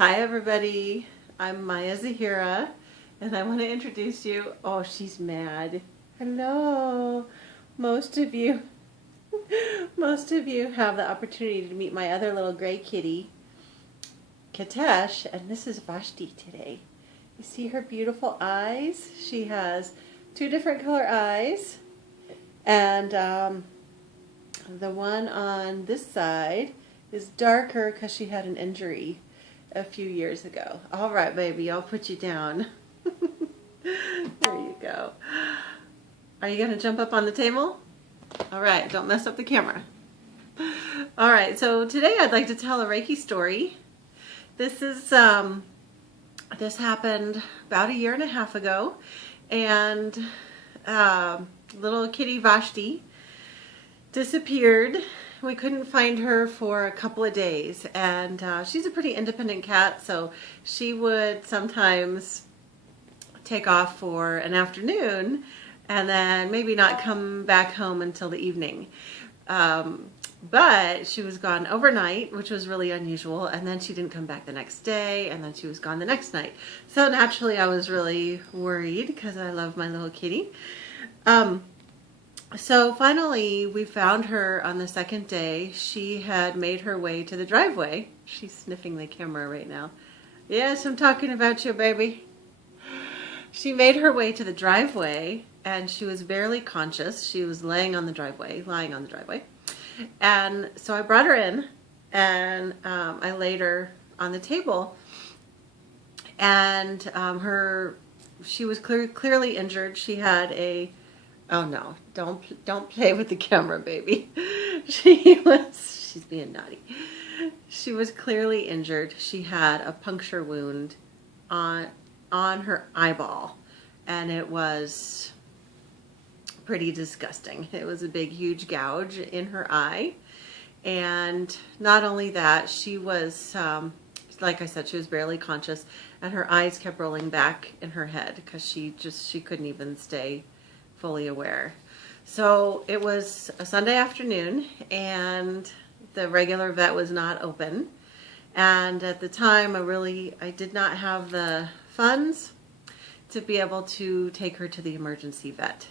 Hi everybody, I'm Maya Zahira and I want to introduce you. Oh, she's mad. Hello. Most of you most of you have the opportunity to meet my other little gray kitty, Katesh, and this is Vashti today. You see her beautiful eyes? She has two different color eyes, and the one on this side is darker because she had an injury a few years ago. All right, baby, I'll put you down. There you go. Are you going to jump up on the table? All right, don't mess up the camera. All right, so today I'd like to tell a Reiki story. This happened about a year and a half ago, and little kitty Vashti disappeared. We couldn't find her for a couple of days, and she's a pretty independent cat, so she would sometimes take off for an afternoon and then maybe not come back home until the evening. But she was gone overnight, which was really unusual, and then she didn't come back the next day, and then she was gone the next night. So naturally I was really worried because I love my little kitty. So finally, we found her on the second day. She had made her way to the driveway. She's sniffing the camera right now. Yes, I'm talking about you, baby. She made her way to the driveway, and she was barely conscious. She was lying on the driveway. And so I brought her in, and I laid her on the table. And she was clearly injured. She had a... Oh no, don't play with the camera, baby. She's being naughty. She was clearly injured. She had a puncture wound on her eyeball, and it was pretty disgusting. It was a big, huge gouge in her eye. And not only that, she was, like I said, she was barely conscious, and her eyes kept rolling back in her head because she couldn't even stay fully aware. So it was a Sunday afternoon, and the regular vet was not open. And at the time, I did not have the funds to be able to take her to the emergency vet.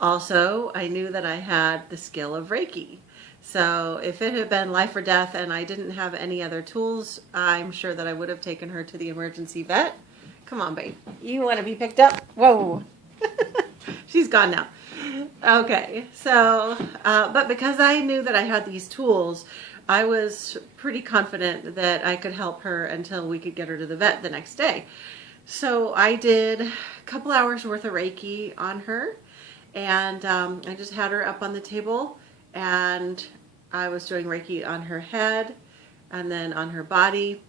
Also, I knew that I had the skill of Reiki. So if it had been life or death and I didn't have any other tools, I'm sure that I would have taken her to the emergency vet. Come on, babe. You want to be picked up? Whoa. She's gone now. Okay, so, but because I knew that I had these tools, I was pretty confident that I could help her until we could get her to the vet the next day. So I did a couple hours worth of Reiki on her, and I just had her up on the table, and I was doing Reiki on her head and then on her body.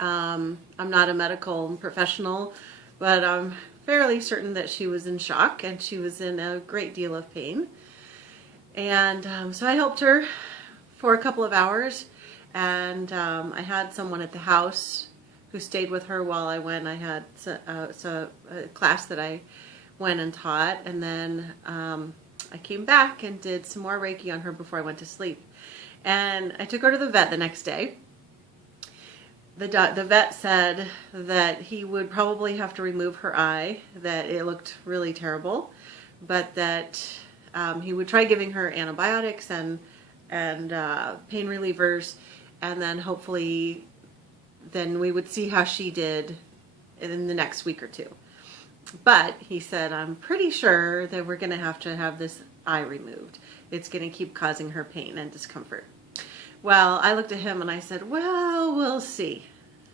I'm not a medical professional, but I'm fairly certain that she was in shock and she was in a great deal of pain. And so I helped her for a couple of hours, and I had someone at the house who stayed with her while I went. I had a class that I went and taught, and then I came back and did some more Reiki on her before I went to sleep. And I took her to the vet the next day. The vet said that he would probably have to remove her eye, that it looked really terrible, but that he would try giving her antibiotics and pain relievers, and then hopefully then we would see how she did in the next week or two. But he said, I'm pretty sure that we're going to have this eye removed. It's going to keep causing her pain and discomfort. Well, I looked at him and I said, well, we'll see.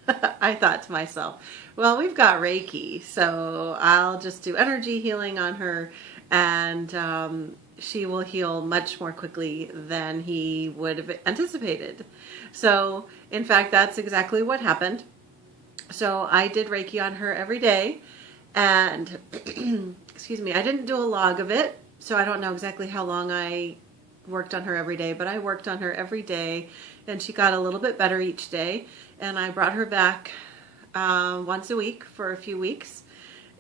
I thought to myself, well, we've got Reiki, so I'll just do energy healing on her, and she will heal much more quickly than he would have anticipated. So, in fact, that's exactly what happened. So I did Reiki on her every day, and excuse me, I didn't do a log of it, so I don't know exactly how long I worked on her every day, but I worked on her every day, and she got a little bit better each day. And I brought her back once a week for a few weeks,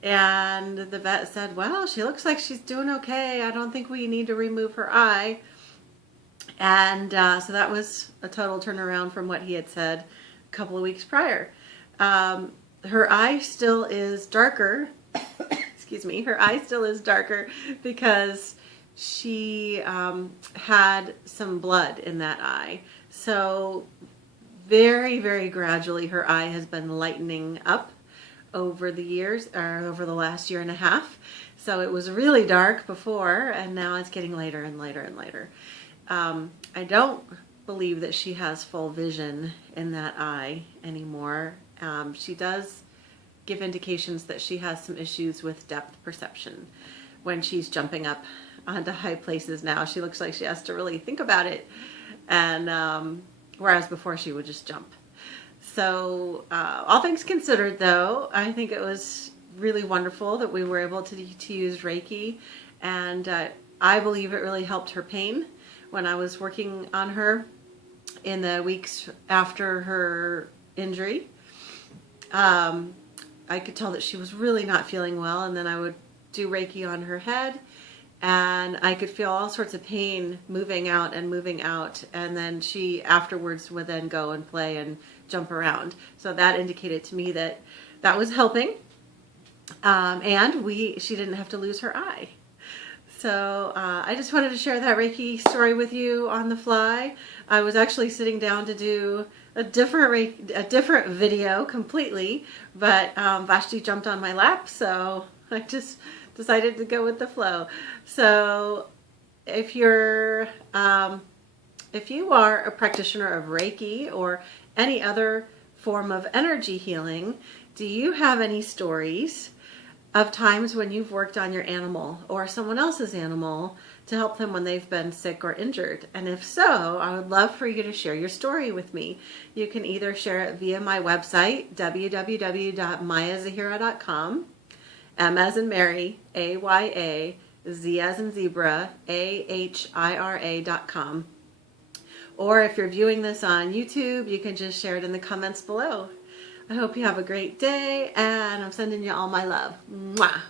and the vet said, well, she looks like she's doing okay. I don't think we need to remove her eye. And so that was a total turnaround from what he had said a couple of weeks prior. Her eye still is darker. Excuse me. Her eye still is darker because she had some blood in that eye. So very, very gradually her eye has been lightening up over the years, or over the last year and a half. So it was really dark before, and now it's getting lighter and lighter and lighter. I don't believe that she has full vision in that eye anymore. She does give indications that she has some issues with depth perception when she's jumping up onto high places now. She looks like she has to really think about it, and whereas before she would just jump. So all things considered, though, I think it was really wonderful that we were able to use Reiki, and I believe it really helped her pain when I was working on her in the weeks after her injury. I could tell that she was really not feeling well, and then I would do Reiki on her head, and I could feel all sorts of pain moving out, and then she afterwards would then go and play and jump around. So that indicated to me that that was helping, and she didn't have to lose her eye. So I just wanted to share that Reiki story with you on the fly. I was actually sitting down to do a different video completely, but Vashti jumped on my lap, so I just decided to go with the flow. So if you are a practitioner of Reiki or any other form of energy healing, do you have any stories of times when you've worked on your animal or someone else's animal to help them when they've been sick or injured? And if so, I would love for you to share your story with me. You can either share it via my website, www.mayazahira.com, M as in Mary, A-Y-A, Z as in zebra, AHIRA.com. Or if you're viewing this on YouTube, you can just share it in the comments below. I hope you have a great day, and I'm sending you all my love. Mwah!